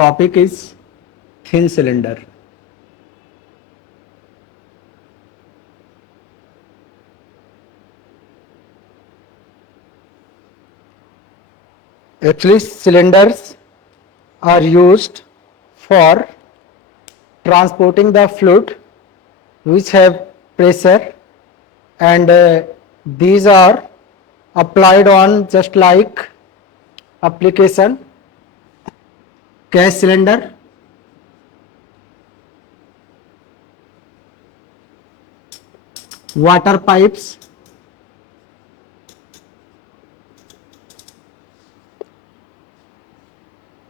topic is thin cylinder. Actually, cylinders are used for transporting the fluid which have pressure, and these are applied on just like application gas cylinder, water pipes,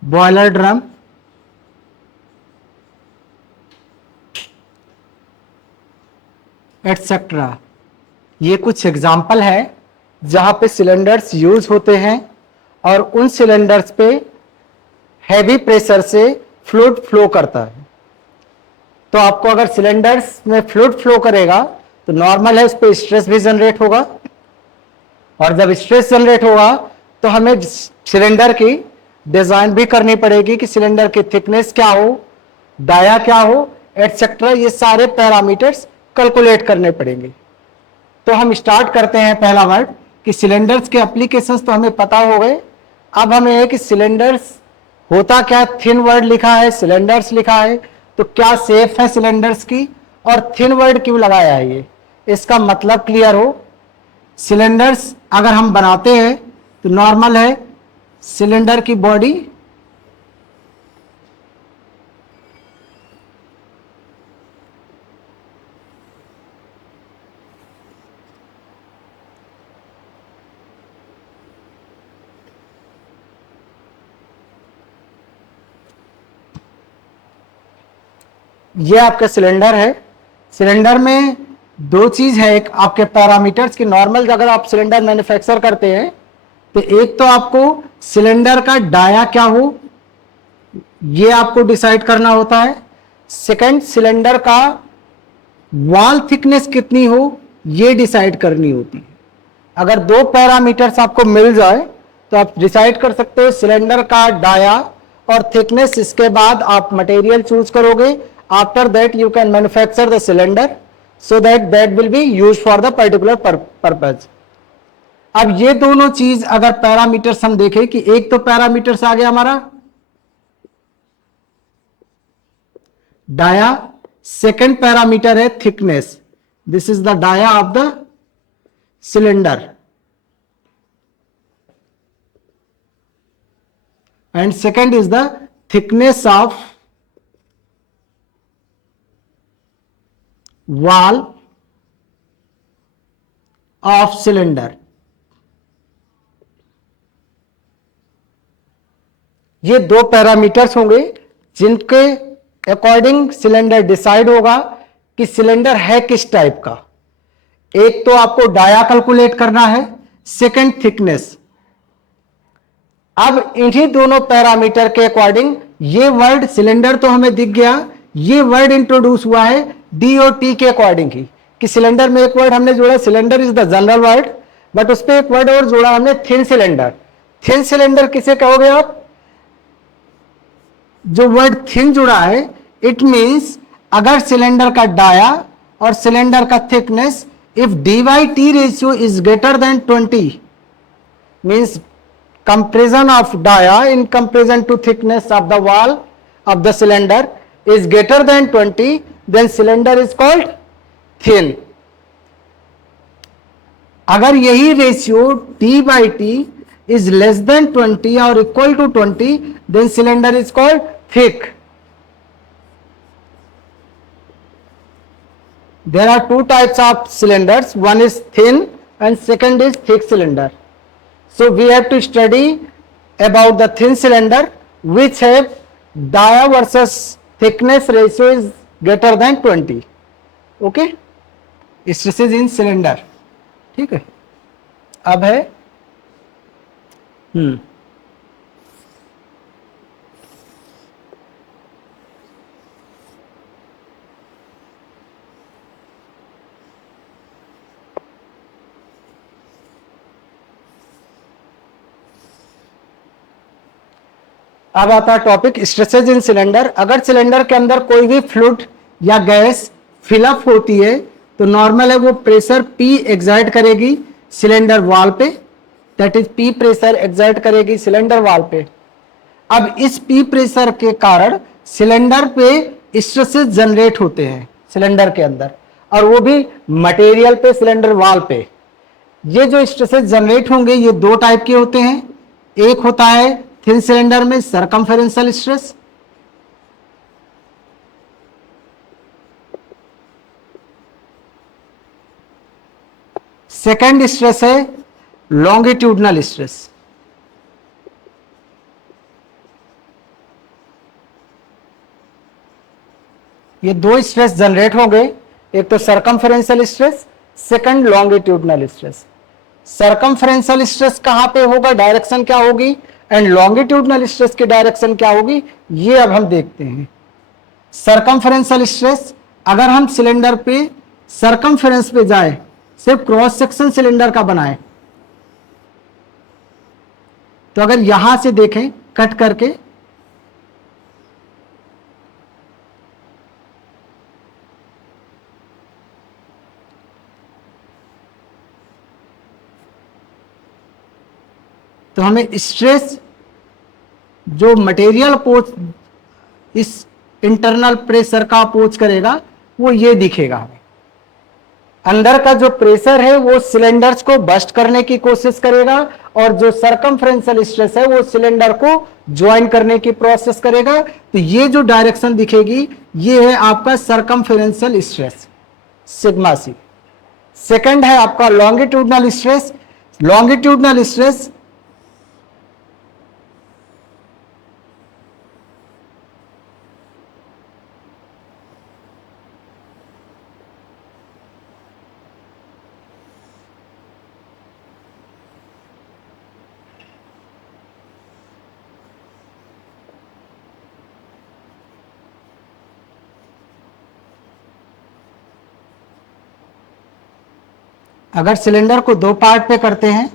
boiler drum, etcetera. ये कुछ example है जहां पे cylinders use होते हैं और उन cylinders पे हैवी प्रेशर से फ्लूइड फ्लो करता है। तो आपको अगर सिलेंडर्स में फ्लूइड फ्लो करेगा तो नॉर्मल है, उस पर स्ट्रेस भी जनरेट होगा, और जब स्ट्रेस जनरेट होगा तो हमें सिलेंडर की डिजाइन भी करनी पड़ेगी कि सिलेंडर की थिकनेस क्या हो, डाया क्या हो, एटसेट्रा। ये सारे पैरामीटर्स कैलकुलेट करने पड़ेंगे। तो हम स्टार्ट करते हैं पहला वर्ड कि सिलेंडर्स के एप्लीकेशंस तो हमें पता हो गए। अब हमें है कि सिलेंडर्स होता क्या, थिन वर्ड लिखा है, सिलेंडर्स लिखा है, तो क्या शेप है सिलेंडर्स की और थिन वर्ड क्यों लगाया है, ये इसका मतलब क्लियर हो। सिलेंडर्स अगर हम बनाते हैं तो नॉर्मल है, सिलेंडर की बॉडी ये आपका सिलेंडर है। सिलेंडर में दो चीज है, एक आपके पैरामीटर्स की। नॉर्मल अगर आप सिलेंडर मैन्युफैक्चर करते हैं तो एक तो आपको सिलेंडर का डाया क्या हो ये आपको डिसाइड करना होता है। सेकंड, सिलेंडर का वॉल थिकनेस कितनी हो ये डिसाइड करनी होती है। अगर दो पैरामीटर्स आपको मिल जाए तो आप डिसाइड कर सकते हो सिलेंडर का डाया और थिकनेस। इसके बाद आप मटेरियल चूज करोगे। After that you can manufacture the cylinder so that will be use for the particular purpose. अब ये दोनों चीज अगर पैरामीटर्स हम देखें कि एक तो पैरामीटर्स आ गया हमारा डाया, सेकंड पैरामीटर है thickness. This is the dia of the cylinder and second is the thickness of wall of cylinder। ये दो पैरामीटर्स होंगे जिनके अकॉर्डिंग सिलेंडर डिसाइड होगा कि सिलेंडर है किस टाइप का। एक तो आपको डाया कैलकुलेट करना है, सेकंड थिकनेस। अब इन्हीं दोनों पैरामीटर के अकॉर्डिंग ये वर्ड सिलेंडर तो हमें दिख गया, ये वर्ड इंट्रोड्यूस हुआ है डी और टी के अकॉर्डिंग ही कि सिलेंडर में एक वर्ड हमने जोड़ा, cylinder is the general word, but उस पर एक वर्ड और जोड़ा हमने, थिन सिलेंडर। थिन सिलेंडर किसे कहोगे आप? जो वर्ड थिन जुड़ा है इट मींस अगर सिलेंडर का डाया और सिलेंडर का thickness if D by T ratio is greater then 20 means comparison of dia in comparison to thickness of the wall of the cylinder is greater than 20, then cylinder is called thin। अगर यही ratio d by t is less than 20 or equal to 20, then cylinder is called thick। There are two types of cylinders, one is thin and second is thick cylinder। So we have to study about the thin cylinder which have dia versus thickness ratio is greater than 20। Okay, stresses in cylinder। ठीक है, अब है अब आता है topic stresses इन cylinder. अगर cylinder के अंदर कोई भी फ्लूइड या गैस फिलअप होती है तो नॉर्मल है वो प्रेशर P एक्सर्ट करेगी सिलेंडर वॉल पे, that is P pressure exert करेगी सिलेंडर वॉल पे। अब इस P प्रेशर के कारण सिलेंडर पे स्ट्रेसेस जनरेट होते हैं सिलेंडर के अंदर, और वो भी मटेरियल पे, सिलेंडर वॉल पे। ये जो स्ट्रेसेस जनरेट होंगे ये दो टाइप के होते हैं। एक होता है थिन सिलेंडर में सरकमफेरेंशियल स्ट्रेस, सेकेंड स्ट्रेस है लॉन्गिट्यूडनल स्ट्रेस। ये दो स्ट्रेस जनरेट होंगे, एक तो circumferential stress, second longitudinal stress. Circumferential stress कहां पे होगा, डायरेक्शन क्या होगी, एंड लॉन्गिट्यूडनल स्ट्रेस की डायरेक्शन क्या होगी, ये अब हम देखते हैं। सरकमफेरेंशियल स्ट्रेस, अगर हम सिलेंडर पे सरकमफेरेंस पे जाए, सिर्फ क्रॉस सेक्शन सिलेंडर का बनाए, तो अगर यहां से देखें कट करके, तो हमें स्ट्रेस जो मटेरियल अपोज इस इंटरनल प्रेशर का अपोज करेगा वो ये दिखेगा हमें। अंदर का जो प्रेशर है वो सिलेंडर्स को बस्ट करने की कोशिश करेगा, और जो सरकमफ्रेंशियल स्ट्रेस है वो सिलेंडर को ज्वाइन करने की प्रोसेस करेगा। तो ये जो डायरेक्शन दिखेगी ये है आपका circumferential stress, sigma C. Second है आपका लॉन्गिट्यूडनल स्ट्रेस। लॉन्गिट्यूडनल स्ट्रेस अगर सिलेंडर को दो पार्ट पे करते हैं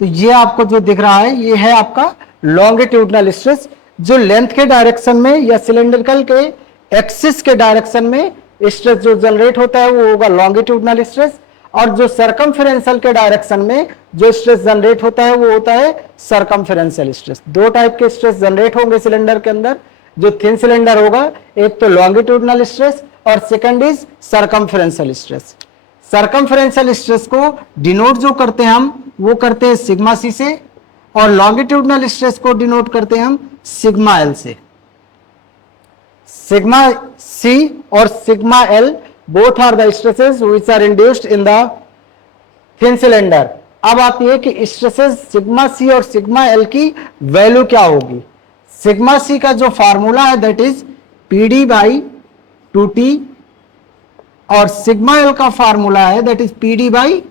तो ये आपको जो दिख रहा है ये है आपका लॉन्गिट्यूडनल स्ट्रेस, जो लेंथ के डायरेक्शन में या सिलेंड्रिकल के एक्सिस के डायरेक्शन में स्ट्रेस जो जनरेट होता है वो होगा लॉन्गिट्यूडनल स्ट्रेस, और जो सरकमफेरेंशियल के डायरेक्शन में जो स्ट्रेस जनरेट होता है वो होता है सरकमफेरेंशियल स्ट्रेस। दो टाइप के स्ट्रेस जनरेट होंगे सिलेंडर के अंदर। जो थिन सिलेंडर होगा एक तो लॉन्गिट्यूडनल स्ट्रेस और second is सरकमफेरेंशियल stress. Circumferential stress को डिनोट जो करते हैं हम वो करते हैं सिग्मा सी से, और लॉन्गिट्यूडनल स्ट्रेस को डिनोट करते हैं हम सिग्मा एल से। सिग्मा सी और sigma L both are the stresses which are induced in the thin cylinder. अब आती है कि स्ट्रेसेस सिग्मा सी और सिग्मा एल की वैल्यू क्या होगी। सिग्मा सी का जो फार्मूला है that is PD by 2T, और सिग्मा एल का फार्मूला है that is PD by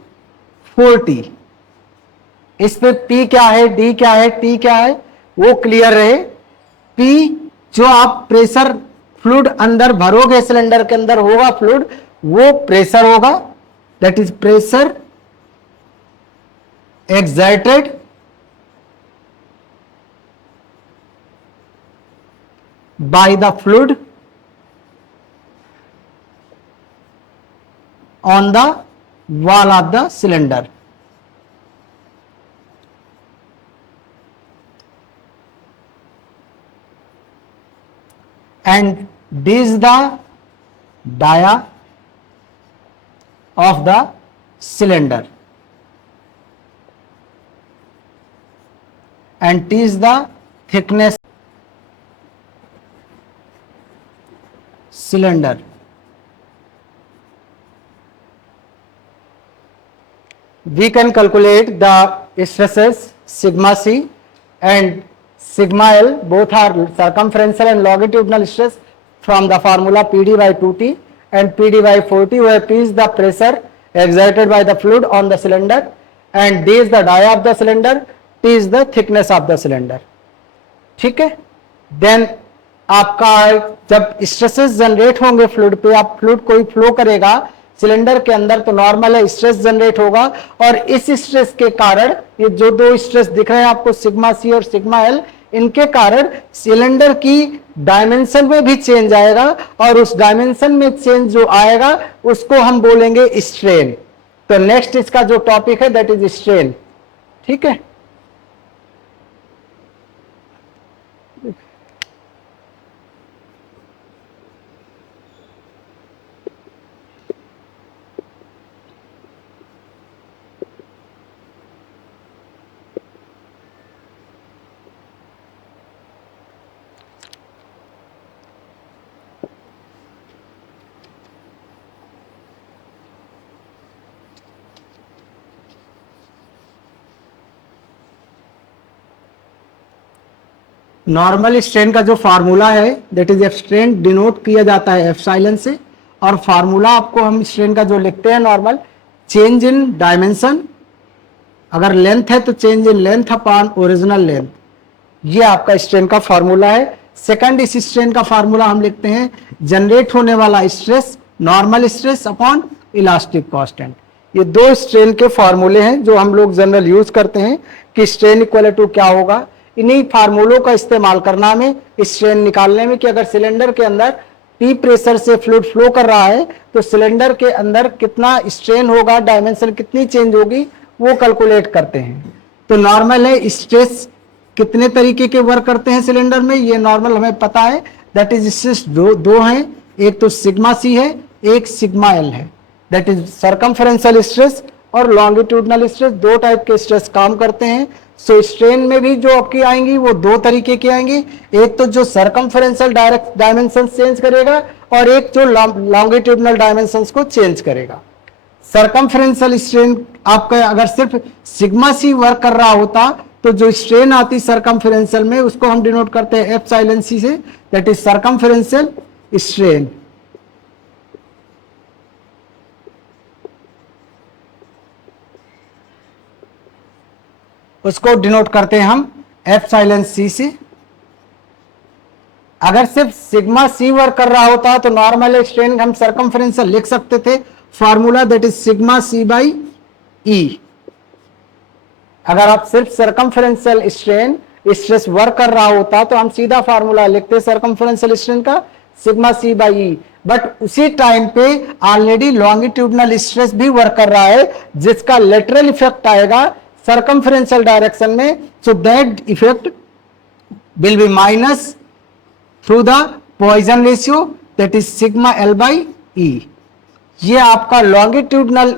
4T। इस पे P क्या है, D क्या है, T क्या है वो क्लियर रहे। P जो आप प्रेशर फ्लूइड अंदर भरोगे, सिलेंडर के अंदर होगा फ्लूइड, वो प्रेशर होगा, that is pressure exerted by the fluid on the wall of the cylinder. And this is the dia of the cylinder, and T is the thickness cylinder. We can calculate the stresses sigma C and sigma L, both are circumferential and longitudinal stress, from the formula PD by 2T and PD by 4T, where P is the pressure exerted by the fluid on the cylinder and D is the dia of the cylinder, T is the thickness of the cylinder. ठीक है। Then आपका जब stresses generate होंगे fluid पे, आप fluid कोई flow करेगा cylinder के अंदर तो नॉर्मल है स्ट्रेस जनरेट होगा, और इस स्ट्रेस के कारण ये जो दो स्ट्रेस दिख रहे हैं आपको सिग्मा सी और सिग्मा एल, इनके कारण सिलेंडर की डायमेंशन में भी चेंज आएगा, और उस डायमेंशन में चेंज जो आएगा उसको हम बोलेंगे स्ट्रेन। तो नेक्स्ट इसका जो टॉपिक है दैट इज स्ट्रेन। ठीक है, नॉर्मल स्ट्रेन का जो फार्मूला है that is F strain, denote किया जाता है एप्सिलॉन से, और फार्मूला आपको हम स्ट्रेन का जो लिखते हैं नॉर्मल, चेंज इन डायमेंशन, अगर लेंथ है तो change in length upon original length, ये आपका स्ट्रेन का फार्मूला है। सेकंड, इस स्ट्रेन का फार्मूला हम लिखते हैं जनरेट होने वाला stress, normal stress upon elastic constant. ये दो स्ट्रेन के फार्मूले हैं जो हम लोग जनरल यूज करते हैं कि स्ट्रेन इक्वल टू क्या होगा। इन्हीं फार्मूलों का इस्तेमाल करना में स्ट्रेन निकालने में कि अगर सिलेंडर के अंदर टी प्रेशर से फ्लूइड फ्लो कर रहा है तो सिलेंडर के अंदर कितना स्ट्रेन होगा, डायमेंशन कितनी चेंज होगी, वो कैलकुलेट करते हैं। तो नॉर्मल है, स्ट्रेस कितने तरीके के वर्क करते हैं सिलेंडर में, ये नॉर्मल हमें पता है, दैट इज स्ट्रेस दो हैं, एक तो सिग्मा सी है, एक सिग्मा एल है, दैट इज सर्कमफेरेंशियल स्ट्रेस और लॉन्गिट्यूडनल स्ट्रेस। दो टाइप के स्ट्रेस काम करते हैं। सो स्ट्रेन में भी जो आपकी आएंगी वो दो तरीके की आएंगी, एक तो जो सर्कमफेरेंशियल डायरेक्ट डायमेंशन चेंज करेगा और एक जो लॉन्गिट्यूडनल डायमेंशंस को चेंज करेगा। सर्कमफेरेंशियल स्ट्रेन आपका अगर सिर्फ सिग्मा सी वर्क कर रहा होता तो जो स्ट्रेन आती सर्कमफेरेंशियल में उसको हम डिनोट करते हैं एप्सिलॉन सी से, दैट इज सर्कमफेरेंशियल स्ट्रेन। उसको डिनोट करते हैं हम एप्सिलॉन सी से। अगर सिर्फ सिग्मा सी वर्क कर रहा होता तो नॉर्मल स्ट्रेन हम सर्कमफेरेंशियल लिख सकते थे, formula that is sigma C by E. अगर आप सिर्फ सर्कमफेरेंशियल स्ट्रेन स्ट्रेस वर्क कर रहा होता तो हम सीधा फार्मूला लिखते सर्कमफेरेंशियल स्ट्रेन का sigma C by E. But उसी टाइम पे ऑलरेडी लॉन्गिट्यूडनल स्ट्रेस भी वर्क कर रहा है जिसका लेटरल इफेक्ट आएगा सर्कमफेरेंशियल डायरेक्शन में, so that effect will be minus through the Poisson ratio that is sigma L by E. ये आपका लॉन्गिट्यूडनल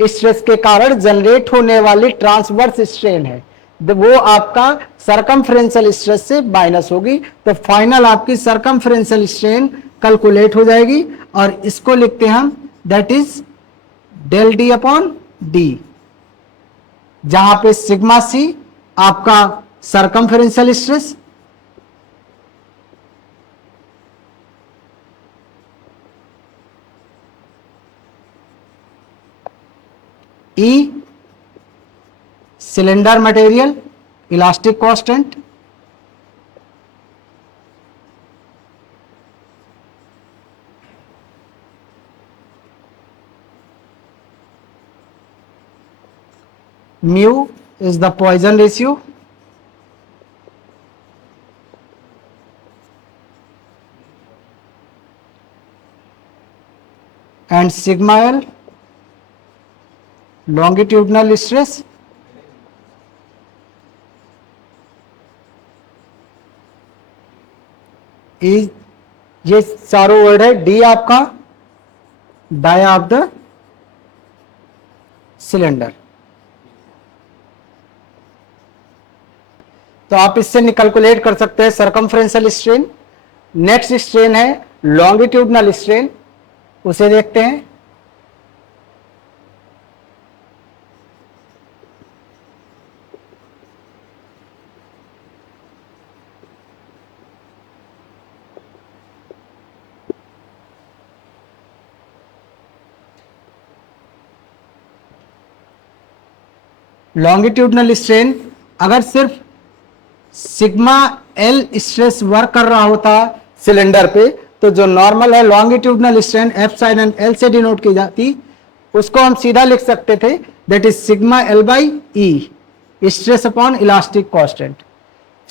स्ट्रेस के कारण जनरेट होने वाली ट्रांसवर्स स्ट्रेन है, वो आपका सर्कमफेरेंशियल स्ट्रेस से माइनस होगी। तो फाइनल आपकी सर्कमफेरेंशियल स्ट्रेन कैलकुलेट हो जाएगी और इसको लिखते हैं हम that is del D upon D, जहां पे सिग्मा सी आपका circumferential stress, E cylinder material elastic constant, mu is the Poisson ratio, and sigma L longitudinal stress, is ये चारों वर्ड है। डी आपका डाया ऑफ द सिलेंडर। तो आप इससे कैलकुलेट कर सकते हैं सर्कमफ्रेंशियल स्ट्रेन। नेक्स्ट स्ट्रेन है लॉन्गिट्यूडनल स्ट्रेन, उसे देखते हैं। लॉन्गिट्यूडनल स्ट्रेन अगर सिर्फ सिग्मा एल स्ट्रेस वर्क कर रहा होता सिलेंडर पे तो जो नॉर्मल है लॉन्गिट्यूडनल स्ट्रेन एप्सिलॉन एल से डिनोट की जाती, उसको हम सीधा लिख सकते थे that is sigma L by E stress upon elastic constant.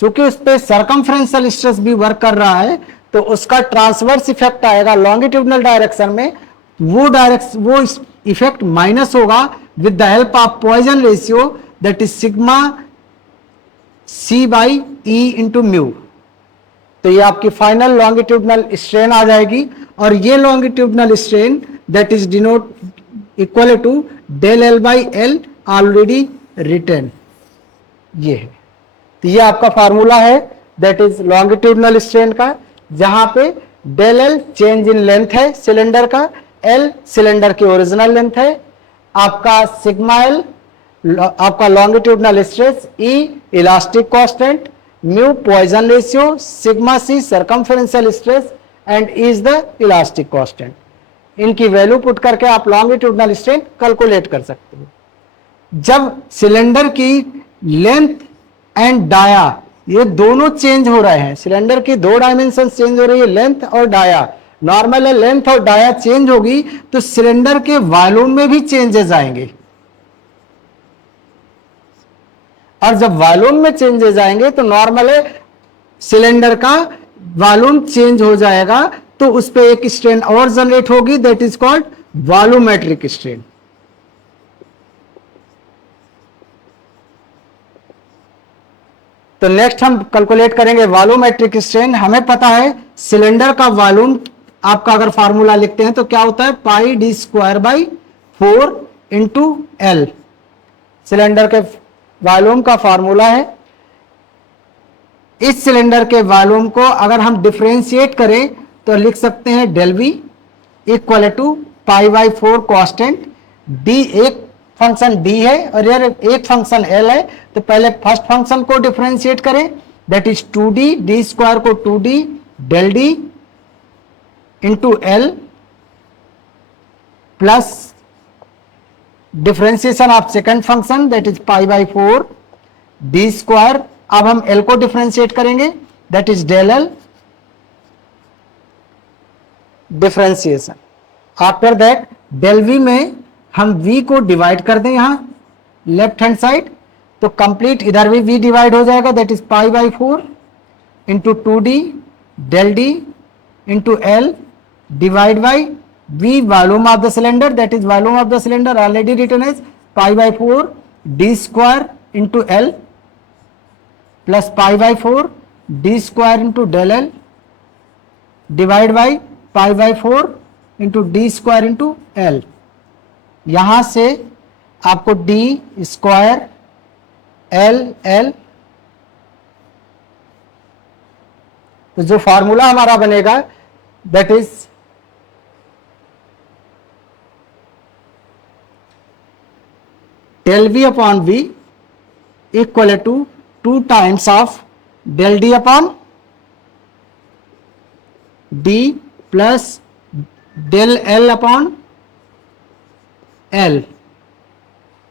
चूंकि उस पर सर्कमफ्रेंशियल स्ट्रेस भी वर्क कर रहा है, तो उसका ट्रांसवर्स इफेक्ट आएगा लॉन्गिट्यूडनल डायरेक्शन में, वो इफेक्ट माइनस होगा with the help of Poisson ratio, that is sigma C by E into mu. तो ये आपकी फाइनल लॉन्गिट्यूडनल स्ट्रेन आ जाएगी, और ये longitudinal strain that is denote equal to del L by L already written, ये है। तो ये आपका फार्मूला है दैट इज लॉन्गिट्यूडनल स्ट्रेन का, जहां पे del L change in length है सिलेंडर का, एल सिलेंडर की ओरिजिनल लेंथ है, आपका सिग्मा एल आपका longitudinal stress, E elastic constant, mu Poisson ratio, sigma C circumferential stress and is the elastic constant. इनकी वैल्यू पुट करके आप longitudinal strain calculate कर सकते हो। जब सिलेंडर की लेंथ एंड डाया ये दोनों चेंज हो रहे हैं, सिलेंडर की दो डायमेंशन चेंज हो रही है, लेंथ और डाया, नॉर्मल है, लेंथ और डाया चेंज होगी तो सिलेंडर के वॉल्यूम में भी चेंजेस आएंगे, और जब वॉल्यूम में चेंजेस आएंगे तो नॉर्मल है सिलेंडर का वॉल्यूम चेंज हो जाएगा, तो उस पर एक स्ट्रेन और जनरेट होगी that is called volumetric strain. तो नेक्स्ट हम कैलकुलेट करेंगे वॉल्यूमेट्रिक स्ट्रेन। हमें पता है सिलेंडर का वॉल्यूम आपका अगर फार्मूला लिखते हैं तो क्या होता है, pi D square by 4 into L, cylinder के वॉल्यूम का फार्मूला है। इस सिलेंडर के वॉल्यूम को अगर हम डिफरेंशिएट करें तो लिख सकते हैं del V equal to pi by 4 constant, D एक फंक्शन डी है और यार एक फंक्शन एल है, तो पहले फर्स्ट फंक्शन को डिफरेंशिएट करें that is 2d, D square को 2d del D into L plus differentiation of second function that is pi by 4 D square. अब हम एल को डिफरेंशिएट करेंगे that is del L differentiation. After that del V में हम v को divide कर दें यहां लेफ्ट हैंड साइड, तो कंप्लीट इधर भी v डिवाइड हो जाएगा that is pi by 4 into 2d del D into L divide by v volume of the cylinder that is volume of the cylinder already written as pi by 4 D square into L plus pi by 4 D square into del L divide by pi by 4 into D square into L. यहां से आपको D square L L, तो जो formula हमारा बनेगा that is del V upon V equal to 2 times of del D upon D plus del L upon L,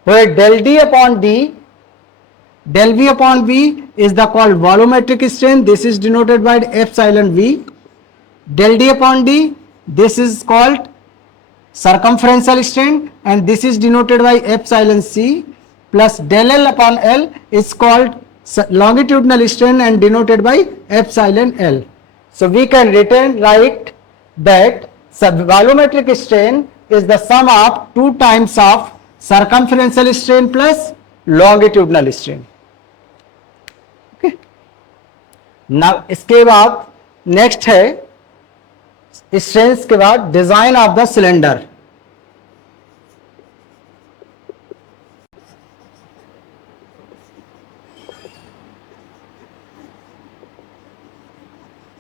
where del D upon D, del V upon V is the called volumetric strain. This is denoted by epsilon V. Del D upon D, this is called circumferential strain, and this is denoted by epsilon C. Plus del L upon L is called longitudinal strain and denoted by epsilon L. So we can write that volumetric strain is the sum of 2 times of circumferential strain plus longitudinal strain. Okay. Now इसके बाद next है strains के बाद design of the cylinder.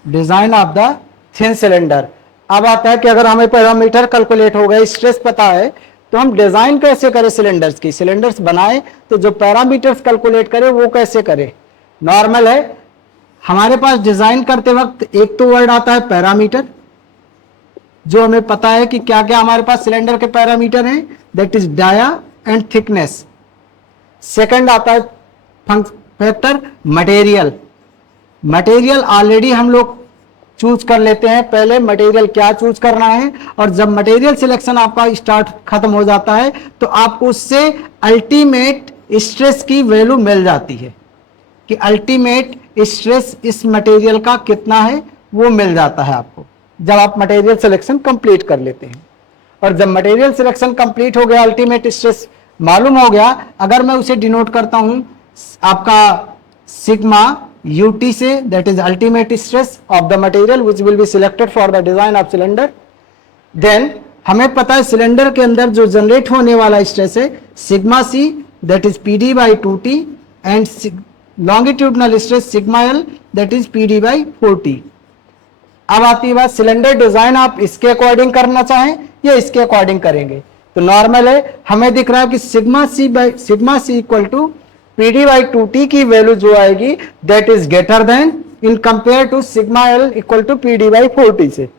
Design of the thin cylinder. अब आता है कि अगर हमें पैरामीटर कैलकुलेट हो गए, स्ट्रेस पता है, तो हम डिजाइन कैसे करें सिलेंडर्स की, सिलेंडर्स बनाए तो जो पैरामीटर्स कैलकुलेट करें वो कैसे करें। नॉर्मल है हमारे पास डिजाइन करते वक्त एक तो वर्ड आता है पैरामीटर, जो हमें पता है कि क्या क्या हमारे पास सिलेंडर के पैरामीटर हैं, that is dia and thickness. Second आता है फैक्टर मटेरियल। मटेरियल ऑलरेडी हम लोग चूज कर लेते हैं, पहले मटेरियल क्या चूज करना है, और जब मटेरियल सिलेक्शन आपका स्टार्ट खत्म हो जाता है तो आपको उससे अल्टीमेट स्ट्रेस की वैल्यू मिल जाती है कि अल्टीमेट स्ट्रेस इस मटेरियल का कितना है वो मिल जाता है आपको जब आप मटेरियल सिलेक्शन कंप्लीट कर लेते हैं। और जब मटेरियल सिलेक्शन कंप्लीट हो गया, अल्टीमेट स्ट्रेस मालूम हो गया, अगर मैं उसे डिनोट करता हूं आपका सिग्मा यूटी से, that is ultimate stress of the material which will be selected for the design of cylinder, then हमें पता है सिलेंडर के अंदर जो जनरेट होने वाला स्ट्रेस है sigma C, that is P D by 2t, and longitudinal stress sigma L, that is P D by 4t। अब आती है बात, सिलेंडर डिजाइन आप इसके अकॉर्डिंग करना चाहें या इसके अकॉर्डिंग करेंगे। तो नॉर्मल है, हमें दिख रहा है कि sigma C equal to P D by 2t की वैल्यू जो आएगी that is greater than in compare to sigma L equal to P D by 4t से।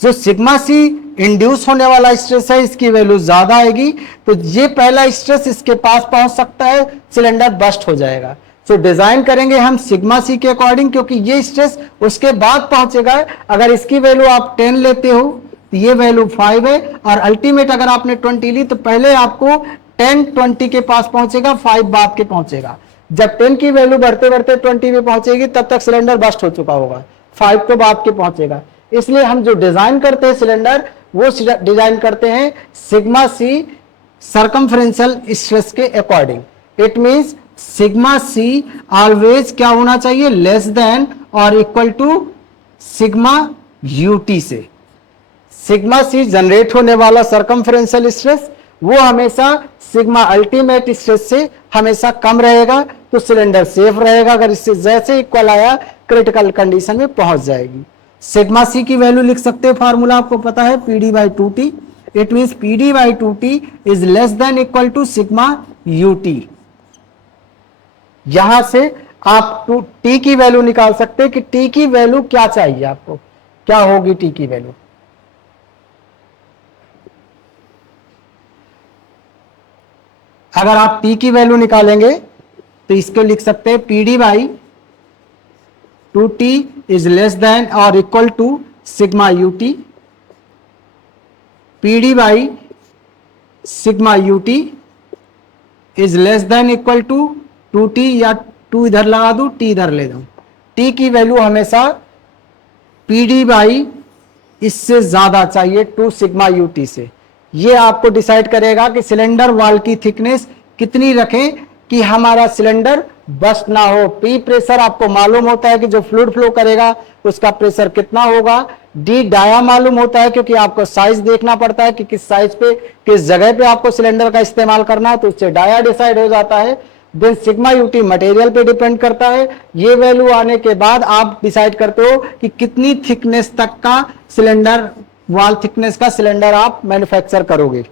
जो सिग्मा सी इंड्यूस होने वाला स्ट्रेस है इसकी वैल्यू ज्यादा आएगी, तो ये पहला स्ट्रेस इसके पास पहुंच सकता है, सिलेंडर बस्ट हो जाएगा। तो डिजाइन करेंगे हम सिग्मा सी के अकॉर्डिंग, क्योंकि ये स्ट्रेस उसके बाद पहुंचेगा। अगर इसकी वैल्यू आप 10 लेते हो तो ये वैल्यू 5 है, और अल्टीमेट अगर आपने 20 ली तो पहले आपको 10 20 के पास पहुंचेगा, 5 बाद के पहुंचेगा। जब 10 की वैल्यू बढ़ते बढ़ते 20 में पहुंचेगी तब तक सिलेंडर बस्ट हो चुका होगा, 5 तो बाद के पहुंचेगा। इसलिए हम जो डिजाइन करते हैं सिलेंडर, वो डिजाइन करते हैं सिग्मा सी सर्कमफ्रेंशियल स्ट्रेस के according. It means sigma C always क्या होना चाहिए, लेस देन और इक्वल टू सिग्मा यूटी से। सिग्मा सी जनरेट होने वाला सर्कमफ्रेंशियल स्ट्रेस वो हमेशा सिग्मा अल्टीमेट स्ट्रेस से हमेशा कम रहेगा, तो सिलेंडर सेफ रहेगा। अगर इससे जैसे इक्वल आया क्रिटिकल कंडीशन में पहुंच जाएगी। सिग्मा सी की वैल्यू लिख सकते हैं, फॉर्मूला आपको पता है, P D by 2t। It means P D by 2t is less than equal to sigma UT. यहां से आप टी की वैल्यू निकाल सकते हैं कि टी की वैल्यू क्या चाहिए आपको, क्या होगी टी की वैल्यू। अगर आप टी की वैल्यू निकालेंगे तो इसको लिख सकते हैं P D by 2t is less than और equal to sigma UT. P D by sigma UT is less than equal to 2t, या 2 इधर लगा दूं, t इधर ले जाऊं। t की वैल्यू हमेशा पी डी बाई इससे ज्यादा चाहिए 2 सिग्मा यूटी से। ये आपको डिसाइड करेगा कि सिलेंडर वॉल की थिकनेस कितनी रखें कि हमारा सिलेंडर बस्ट ना हो। पी प्रेशर आपको मालूम होता है कि जो फ्लूइड फ्लो करेगा उसका प्रेशर कितना होगा। डी डाया मालूम होता है क्योंकि आपको साइज देखना पड़ता है कि किस साइज पे किस जगह पे आपको सिलेंडर का इस्तेमाल करना है, तो उससे डाया डिसाइड हो जाता है। देन सिग्मा यूटी मटेरियल पे डिपेंड करता है। ये वैल्यू आने के बाद आप डिसाइड करते हो कि कितनी थिकनेस तक का सिलेंडर, वॉल थिकनेस का सिलेंडर आप मैन्युफैक्चर करोगे।